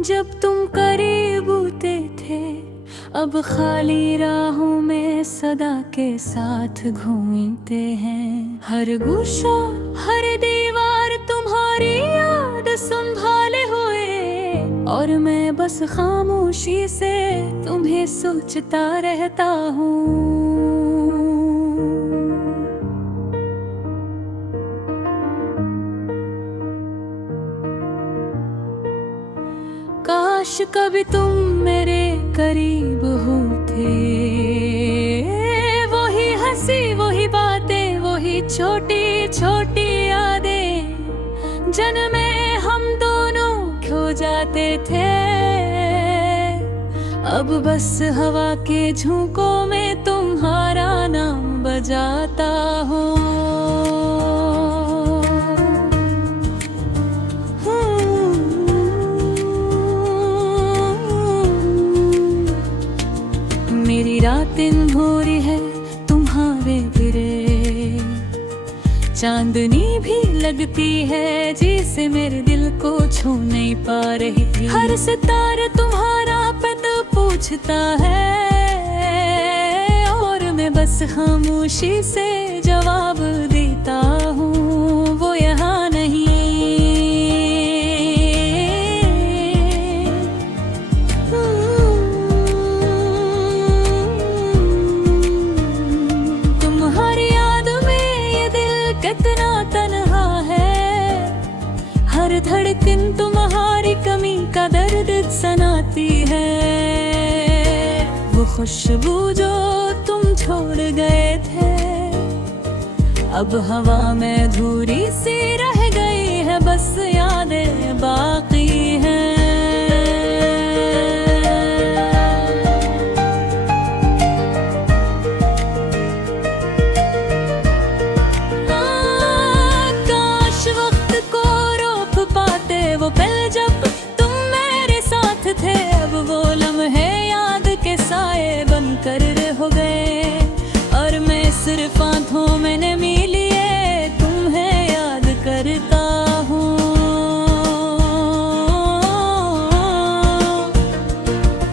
जब तुम करीब होते थे, अब खाली राहों में सदा के साथ घूमते हैं। हर गुस्सा हर दीवार तुम्हारी याद संभाले हुए, और मैं बस खामोशी से तुम्हें सोचता रहता हूँ। काश कभी तुम मेरे करीब होते, वही हंसी वही बातें वही छोटी छोटी यादें, जन्मे हम दोनों खो जाते थे। अब बस हवा के झोंकों में तुम्हारा नाम बजाता हूँ। मेरी रातें भोरी है तुम्हारे गिरे, चांदनी भी लगती है जिसे मेरे दिल को छू नहीं पा रही थी। हर सितारा तुम्हारा पता पूछता है, और मैं बस खामोशी से जवाब देता हूँ, वो यहाँ नहीं। कितना तन्हा है, हर धड़कन तुम्हारी कमी का दर्द सनाती है। वो खुशबू जो तुम छोड़ गए थे, अब हवा में अधूरी सी रह गई है, बस यादें बाकी हैं। वो पल जब तुम मेरे साथ थे, अब वो लम्हे याद के साए बनकर हो गए, और मैं सिर्फ आंखों में नमी लिए तुम्हें याद करता हूँ।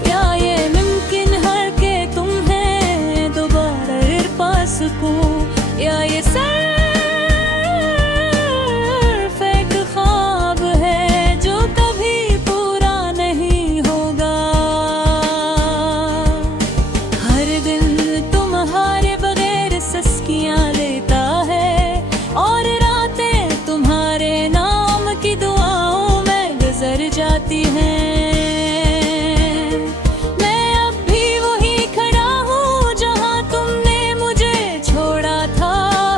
क्या ये मुमकिन है कि तुम्हें दोबारा पा सकूं, या ये लेता है, और रातें तुम्हारे नाम की दुआओं में गुजर जाती हैं। मैं अब भी वही खड़ा हूँ जहाँ तुमने मुझे छोड़ा था,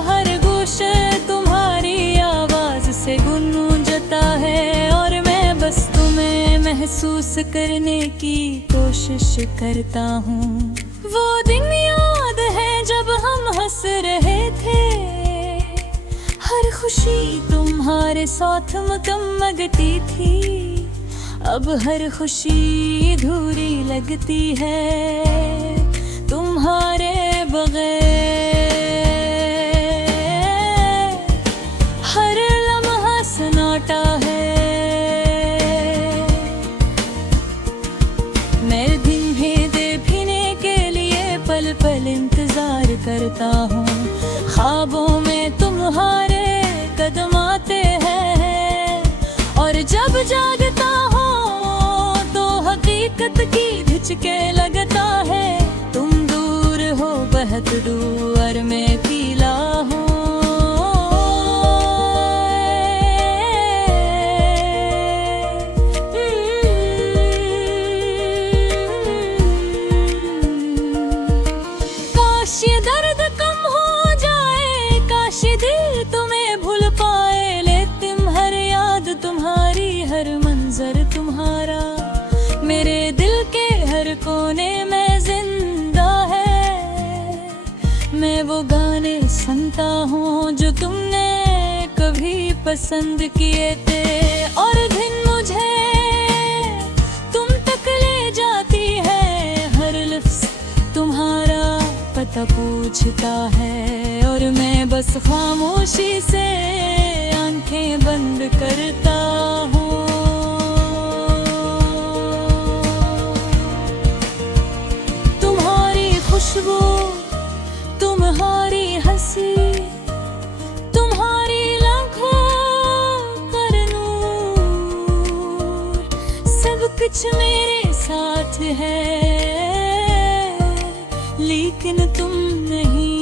हर गोशे तुम्हारी आवाज से गूंजता है, और मैं बस तुम्हें महसूस करने की कोशिश करता हूँ। वो दिन याद है जब हम हंस रहे थे, हर खुशी तुम्हारे साथ मगमगती थी, अब हर खुशी अधूरी लगती है तुम्हारे बगैर। हर लम्हा सन्नाटा है, मैं दिन भेदे भीने के लिए पल पल इंतजार करता हूँ। ख्वाबों में तुम्हारे कदम आते हैं, और जब जागता हूँ तो हकीकत की झिझके लगता है। तुम दूर हो बहुत दूर, मैं अकेला हूँ। काश ये दर्द कम हो जाए, काश ये दिल तुम्हें भूल पाए, लेकिन हर याद तुम्हारी हर मंजर तुम्हारा मेरे दिल के हर कोने में जिंदा है। मैं वो गाने सुनता हूँ जो तुमने कभी पसंद किए थे, और दिन मुझे तुम तक ले जाती है। हर लफ्ज़ तुम्हारा पता पूछता है, और मैं बस खामोशी से आंखें बंद करता हूँ। साथ है, लेकिन तुम नहीं।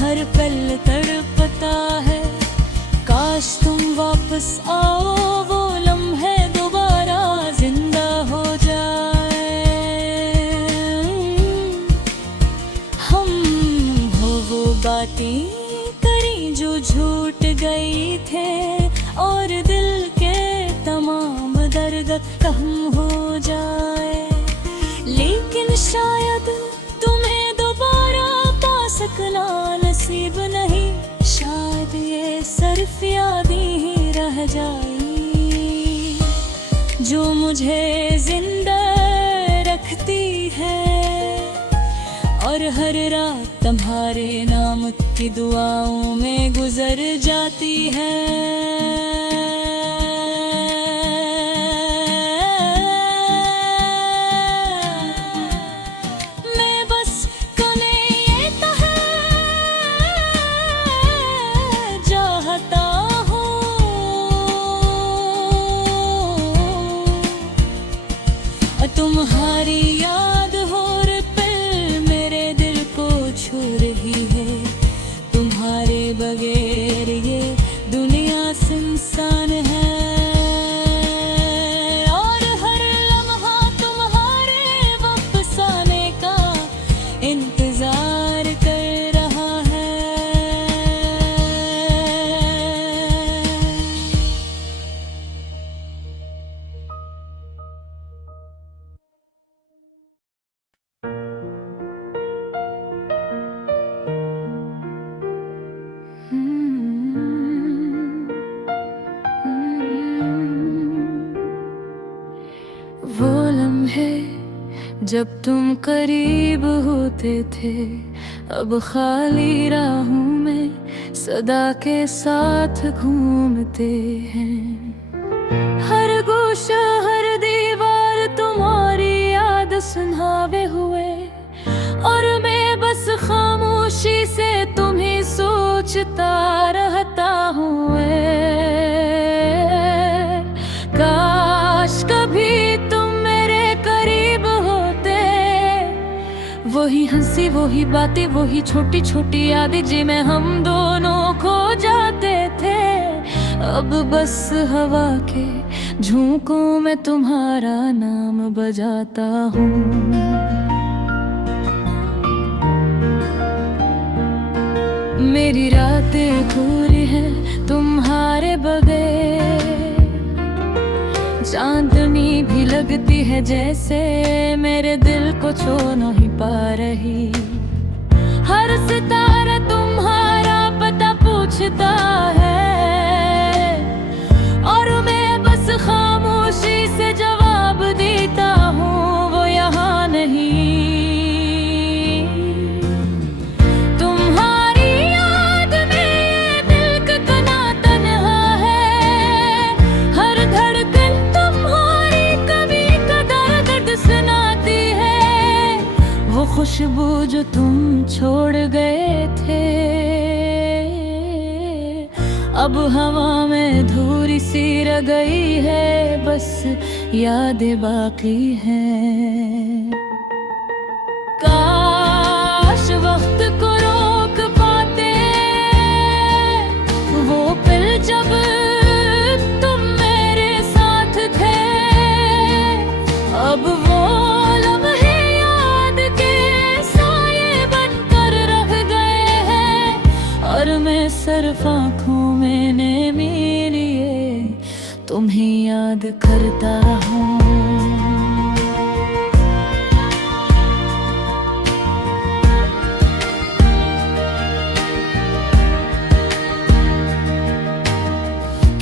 हर पल तड़पता है, काश तुम वापस आओ, वो लम्हे दोबारा जिंदा हो जाए। हम हो वो बातें करी जो झूठ गई थे, और दिल के तमाम दर्द कम हो जाए। लेकिन शायद तुम्हें दोबारा पा सकना नसीब नहीं, शायद ये सिर्फ यादें ही रह जाए जो मुझे जिंदा रखती है। और हर रात तुम्हारे नाम की दुआओं में गुजर जाती है। तुम्हारी याद हर पल मेरे दिल को छू रही है। तुम्हारे बगैर ये दुनिया सुनसान है, और हर लम्हा तुम्हारे वापस आने का इंतजार कर रहा है। वो लम्हे जब तुम करीब होते थे, अब खाली राहों में सदा के साथ घूमते हैं। हर गोशा हर दीवार तुम्हारी याद सुनावे हुए, और मैं बस खामोशी से तुम्हें सोचता रहता हूँ। काश कभी वही हंसी वही बातें वही छोटी छोटी यादें जिनमें हम दोनों खो जाते थे, अब बस हवा के झोंकों में तुम्हारा नाम बजाता हूँ। मेरी रातें पूरी हैं तुम्हारे बगैर, चांदनी भी लगती है जैसे मेरे दिल को छू नहीं पा रही। हर सितारा तुम्हारा पता पूछता है, और मैं बस खामोशी से जवाब देता हूँ वो यहाँ नहीं। तुम्हारी याद में ये दिल कितना तन्हा है, हर धड़कन सुनाती है वो खुशबू जो तुम छोड़ गए थे। अब हवा में धूरी सी रह गई है, बस यादें बाकी हैं। काश वक्त को रोक पाते वो पल जब तुम मेरे साथ थे। अब वो लम्हे याद के साये बनकर रह गए हैं, और मैं सिर्फ आँखों में नमी लिए तुम्हें याद करता हूँ।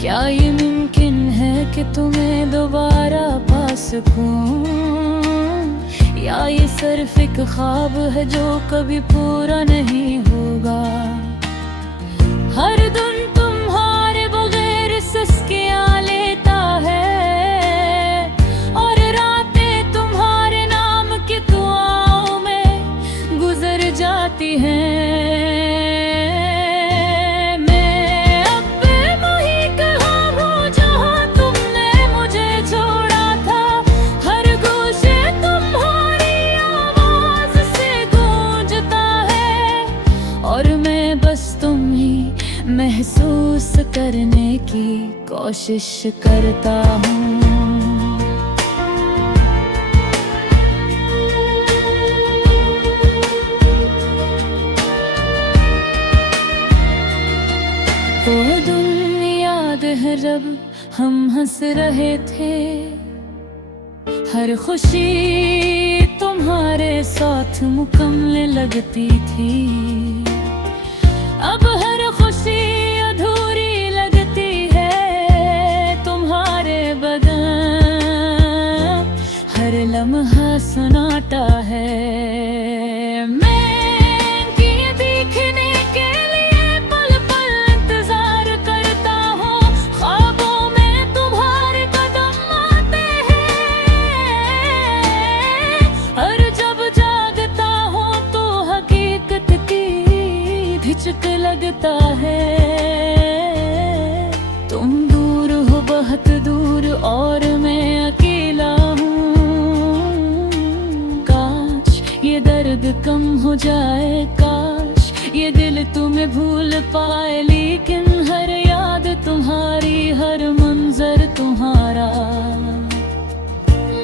क्या ये मुमकिन है कि तुम्हें दोबारा पा सकूं, या ये सिर्फ एक ख्वाब है जो कभी पूरा नहीं होगा। हर दिन तुम्हारे बगैर सिसकियां लेता है, और रातें तुम्हारे नाम की दुआओं में जाती हैं। मैं अब वही कहाँ हूँ जहाँ तुमने मुझे छोड़ा था। हर गोशे तुम्हारी आवाज से गूंजता है और मैं बस तुम ही महसूस करने की कोशिश करता हूँ। वो दिन याद है जब हम हंस रहे थे, हर खुशी तुम्हारे साथ मुकम्मल लगती थी। अब हर खुशी अधूरी लगती है, तुम्हारे बदन हर लम्हा सन्नाटा है। झिझक लगता है, तुम दूर हो बहुत दूर और मैं अकेला हूँ। काश ये दर्द कम हो जाए, काश ये दिल तुम्हें भूल पाए, लेकिन हर याद तुम्हारी, हर मंजर तुम्हारा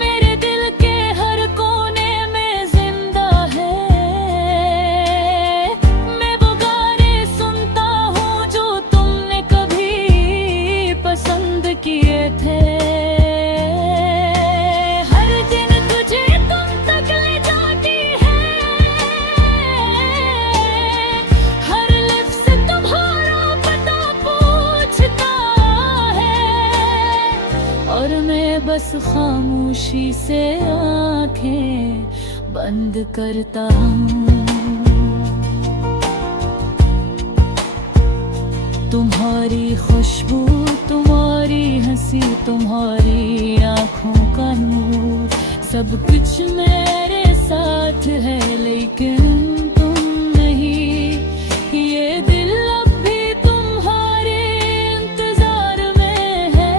मेरे दिल के हर कोने में जिंदा है। किए थे हर दिन तुझे तुम तक ले जाती है, हर लिप्स तुम्हारा पता पूछता है और मैं बस खामोशी से आंखें बंद करता हूँ। तुम्हारी खुशबू, तुम्हारी हंसी, तुम्हारी आँखों का नूर, सब कुछ मेरे साथ है लेकिन तुम नहीं। ये दिल अब भी तुम्हारे इंतजार में है,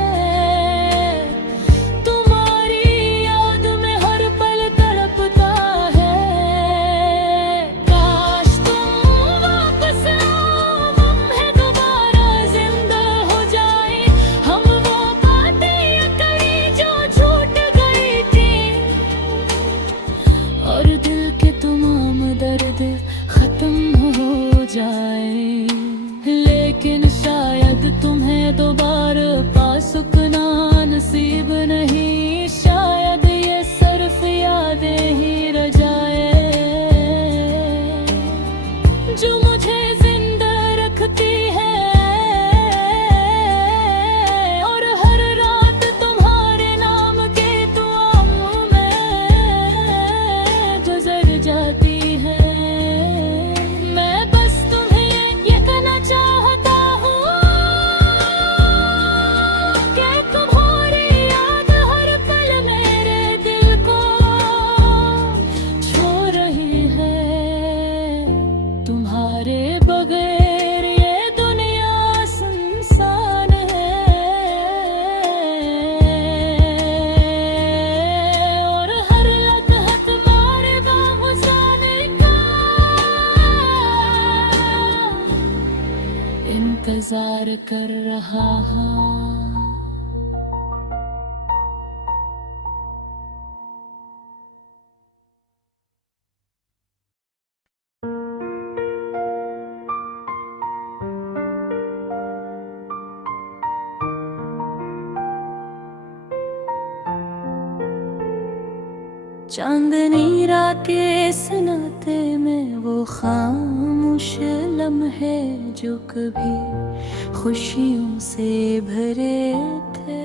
तुम्हारी याद में हर पल तड़पता है। काश तुम वापस आओ, लम्हे दोबारा जिंदा हो जाए, हम वो बातें करी जो छूट गई थी और दिल के तमाम दर्द खत्म हो जाए। लेकिन शायद तुम्हें दोबारा पा सकना नसीब नहीं, शायद ये सिर्फ यादें ही रह जाए जो मुझे जिंदा रखती है। और हर रात तुम्हारे नाम के दुआओं में गुजर जाती है। मैं बस तुम्हें ये कहना चाहता हूँ कि तुम्हारी याद हर पल मेरे दिल को छू रही है। तुम्हारे बगैर ये दुनिया सुनसान है और हर लम्हा तुम्हारे बागुजाने का इंतजार कर रहा है। चांदनी रात के सन्नाटे में वो खामोश लम्हे जो कभी खुशियों से भरे थे,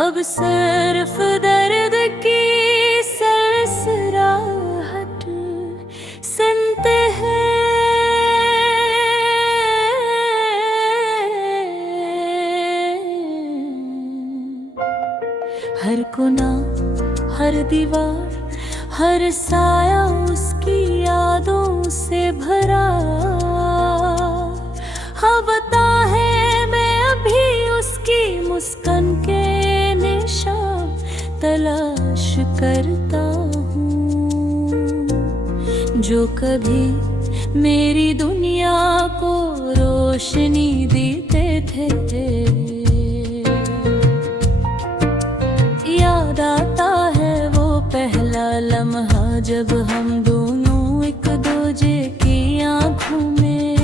अब सिर्फ दर्द की सरसराहट सुनते हैं। हर कोना, हर दीवार, हर साया उसकी जो कभी मेरी दुनिया को रोशनी देते थे। याद आता है वो पहला लम्हा जब हम दोनों एक दूजे की आंखों में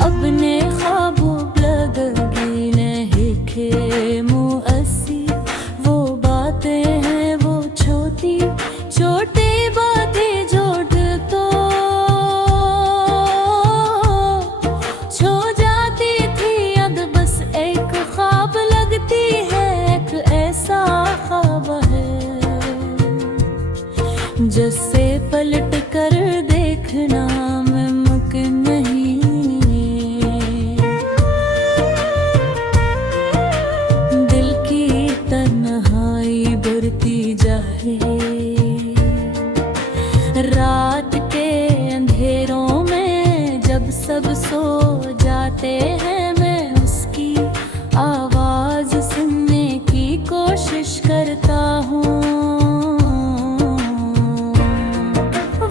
अपने ख्वाबों लगी नहीं खे मुअस्सी। वो बातें हैं वो छोटी छोटी बातें जोड़ तो छो जाती थी। अब बस एक ख्वाब लगती है, एक ऐसा ख्वाब है जिससे पलट कर देखना मुमकिन नहीं। दिल की तन्हाई बढ़ती जाए, रात के अंधेरों में जब सब सो जाते हैं, मैं उसकी आवाज सुनने की कोशिश करता हूँ।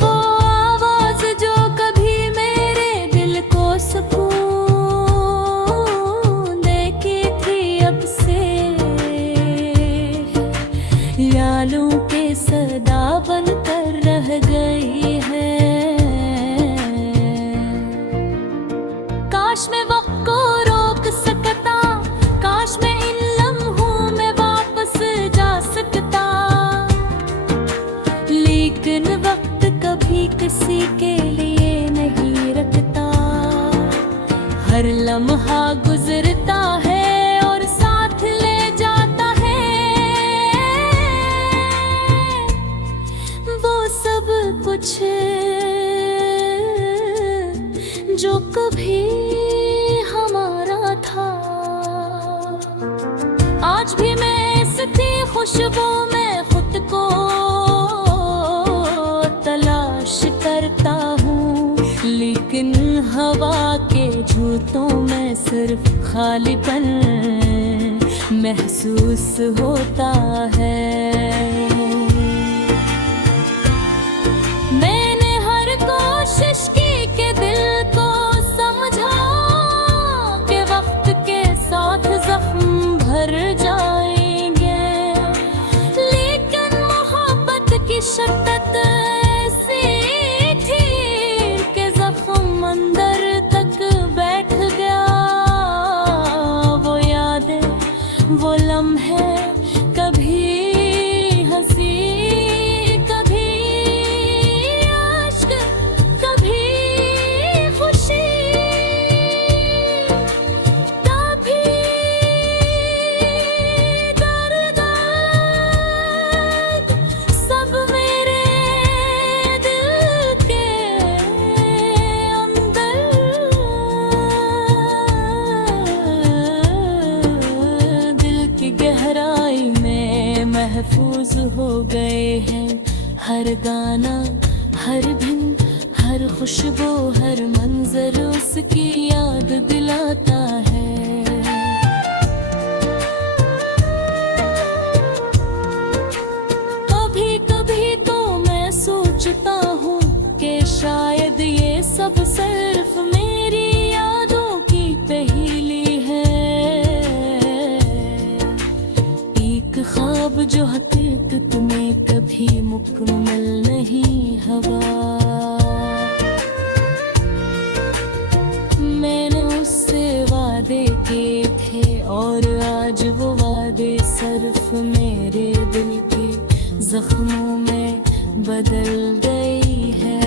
वो आवाज जो कभी मेरे दिल को सुकून देती थी, अब से यालों के सदा बनकर रह गई है। काश मैं वक्त को रोक सकता, काश मैं इन लम्हों में वापस जा सकता, लेकिन वक्त कभी किसी के लिए नहीं रखता। हर लम्हा गुजरता है और साथ ले जाता है वो सब कुछ जो कभी हमारा था। आज भी मैं इसी खुशबू में खुद को तलाश करता हूँ, लेकिन हवा के झूठों में सिर्फ खालीपन महसूस होता है। मैंने हर कोशिश की कि दिल को समझा कि वक्त के साथ जख्म भर जाएंगे, लेकिन मोहब्बत की शिद्दत ऐसी थी कि जख्म अंदर तक बैठ गया। वो यादें वो लम्हे कभी हंसी कभी आश्क कभी खुशी कभी दर्द, सब मेरे दिल के अंदर दिल की गहराई में महफूज हो गए हैं। हर गाना हर भिन हर खुशबू हर मंजर उसकी याद दिलाता है। कभी कभी तो मैं सोचता हूँ कि शायद ये सब सिर्फ मेरी यादों की पहेली है, एक ख्वाब जो हकीकत में कभी मुकम्मल नहीं हुआ। मैंने उससे वादे किए थे और आज वो वादे सिर्फ मेरे दिल के जख्मों में बदल गई है।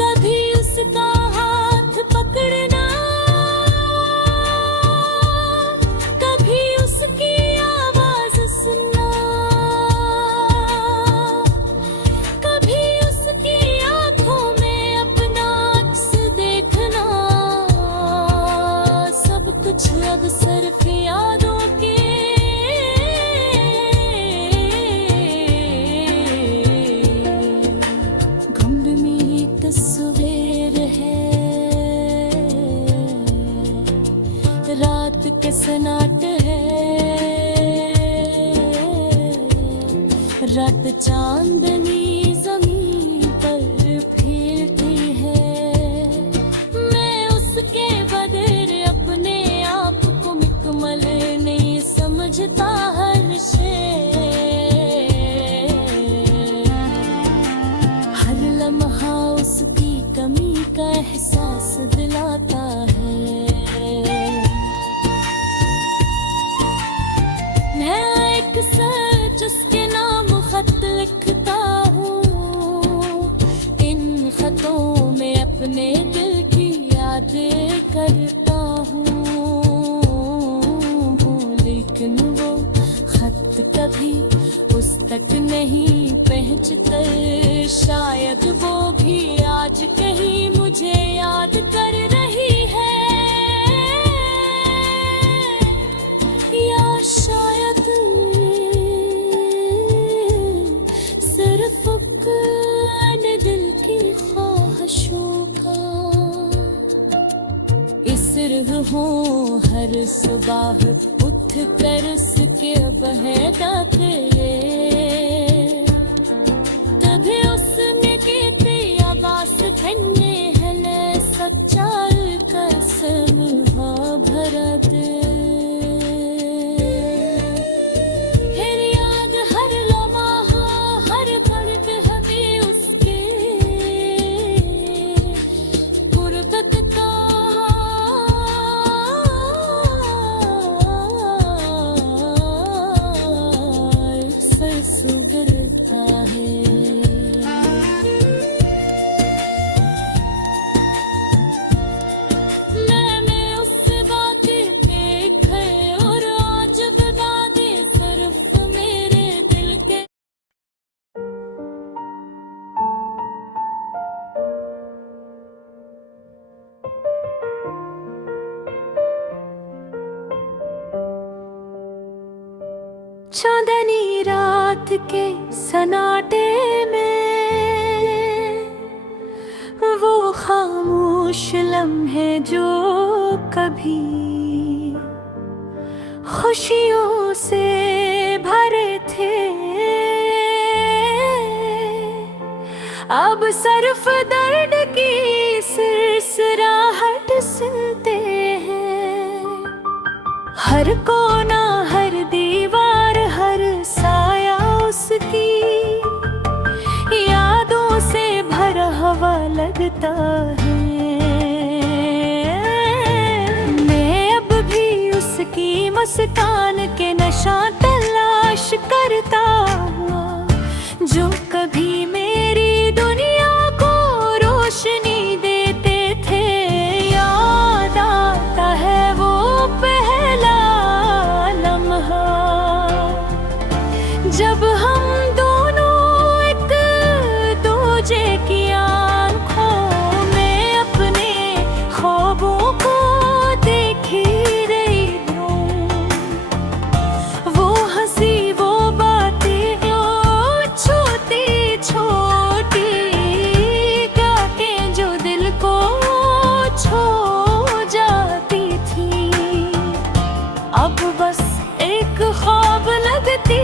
कभी उसका हाथ पकड़ना, कभी उसकी आवाज सुनना, कभी उसकी आंखों में अपना अक्स देखना, सब कुछ अब सिर्फ यादों के रात चांदनी जमीन पर फिरती है, मैं उसके बगैर अपने आप को मुकम्मल नहीं समझता हर शे। हर लम्हा उसकी कमी का एहसास दिलाता है। मैं एक सच उसके नाम खत लिखता हूँ, इन खतों में अपने दिल की याद करता हूँ, लेकिन वो खत कभी उस तक नहीं पहुँचते। शायद वो भी आज कहीं मुझे याद कर रही है, या शायद सिर्फ अपने दिल की ख्वाहिशों का इस रूहों हर सुबह उठ कर उसके बहकाते, तभी उसने की आवाज़ खन्ने हले सच्चाई का समूह भरा दे। फिर याद हर लम्हा हर पल पे भी उसके गुर्बत का एहसास गुजरता है। चांदनी रात के सन्नाटे में वो खामोश लम्हे जो कभी खुशियों से भरे थे, अब सिर्फ दर्द की सिरसराहट सुनते हैं। हर कोना हर दीवार हर साया उसकी यादों से भरा हुआ लगता है। मैं अब भी उसकी मुस्कान के नशा तलाश करता हूँ, जो कभी मेरी दुनिया को रोशनी देते थे। याद आता है वो पहला लम्हा जब हम दोनों एक दूजे की आँखों में अपने ख्वाबों को देखी रही हूँ। वो हंसी वो बातें छोटी छोटी बातें जो दिल को छू जाती थी, अब बस एक ख्वाब लगती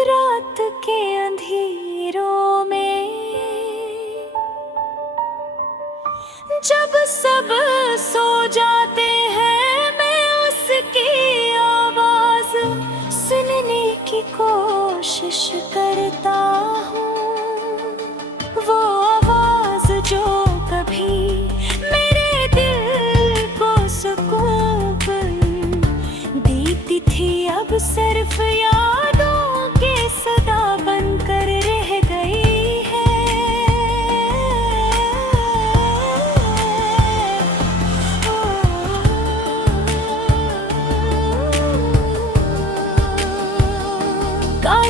रात के अंधेरों में। जब सब सो जाते हैं मैं उसकी आवाज सुनने की कोशिश करता हूँ। वो आवाज जो कभी मेरे दिल को सुकून देती थी, अब सिर्फ यादों के सदा बनकर रह गई है।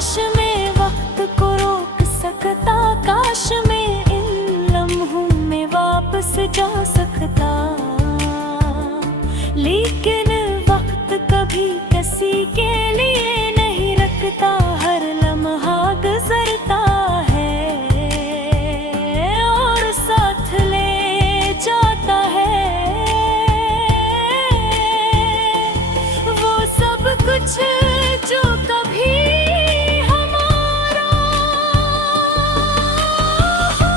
ख्वाहिश में वक्त को रोक सकता, काश में इन लम्हों में वापस जा सकता। लेकिन वक्त कभी किसी के लिए नहीं रखता, हर लम्हा गुजरता है और साथ ले जाता है वो सब कुछ जो कभी हमारा हो।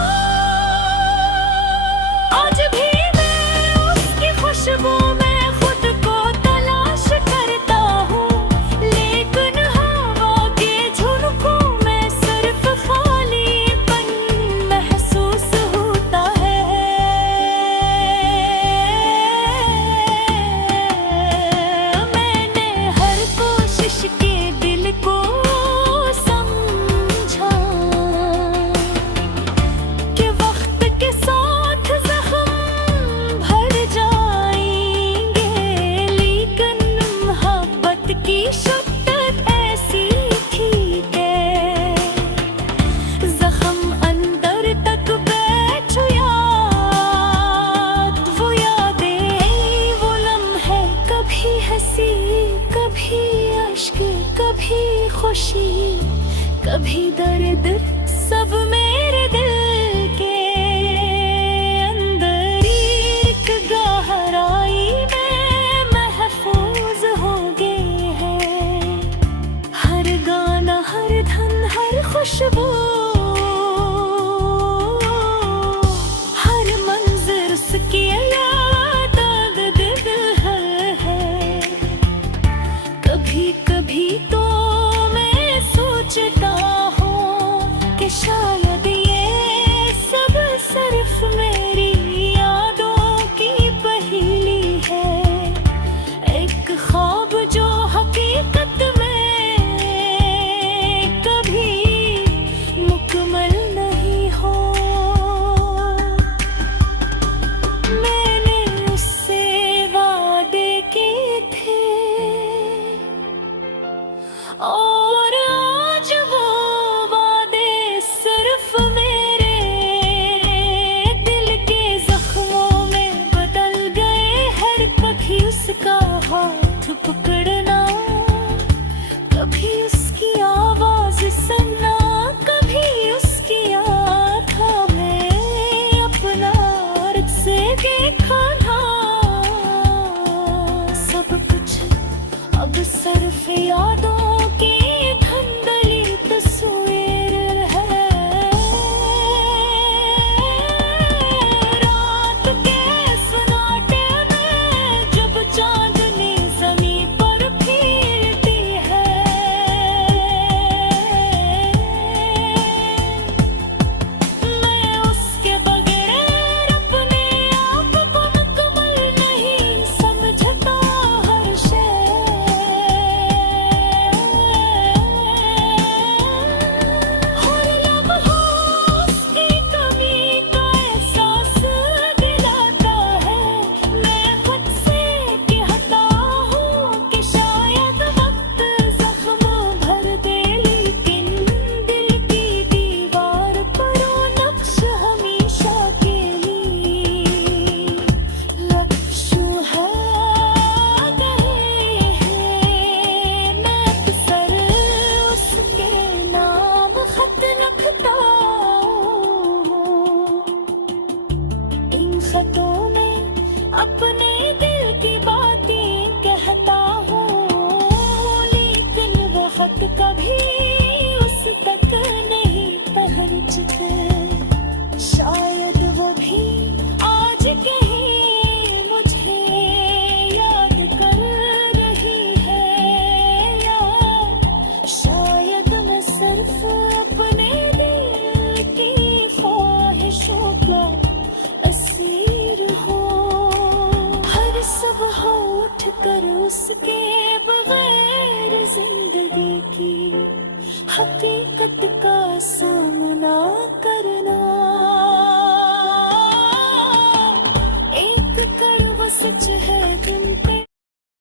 आज भी मैं उसकी खुशबू में खुद को तलाश करता हूँ, लेकिन हवा के झुनकों में सिर्फ खालीपन महसूस होता है। मैंने हर कोशिश के दिल को समझा कि वक्त के साथ जख्म भर जाएंगे, लेकिन मोहब्बत की शिद्दत ऐसी थी कि जख्म अंदर तक बैठ याद, वो यादें, वो लम्हे, कभी हंसी कभी अश्क, कभी खुशी कभी दर्द, सब मेरे दिल के अंदर एक गहराई में महफूज हो गए हैं। हर गाना, हर धन, हर खुशबू, हर मंजर उसकी याद दिल है। कभी कभी तो मैं सोचता हूँ कि शायद ये सब सिर्फ मेरी यादों की पहेली है, एक ख्वाब जो हकीकत में कभी मुकम्मल नहीं हो। मैंने उससे वादे किए थे और आज वो वादे सिर्फ मेरे दिल के जख्मों में बदल गए। हर कभी उसका हाथ पकड़ना, कभी उसकी आवाज सुनना, कभी उसकी आँखों में अपना अर्थ से देखना, सब कुछ अब सिर्फ यादों की धुंधली तस्वीर है। रात के सन्नाटे में जब चांदनी ज़मीं पर फिरती है, मैं उसके बगैर अपने आप को मुकम्मल नहीं समझता। हर शय, हर लम्हा उसकी कमी का एहसास दिलाता है। मैं खुद से कहता हूँ कि शायद वक्त जख्म भर दे, लेकिन दिल की दीवार पर वो नक्श हमेशा के लिए लफ्ज़ों है गए हैं। मैं अक्सर उसके नाम खत लिखता हूँ, इन खतों में अपने दिल की बातें कहता हूँ, लेकिन वो खत कभी उस तक नहीं पहुँचते। शायद वो भी आज कहीं मुझे याद कर रही है, या शायद मैं सिर्फ अपने दिल की ख्वाहिशों का असीर हूँ। हर सुबह उठ कर उसके बगैर जिंदगी की हकीकत का सामना करना।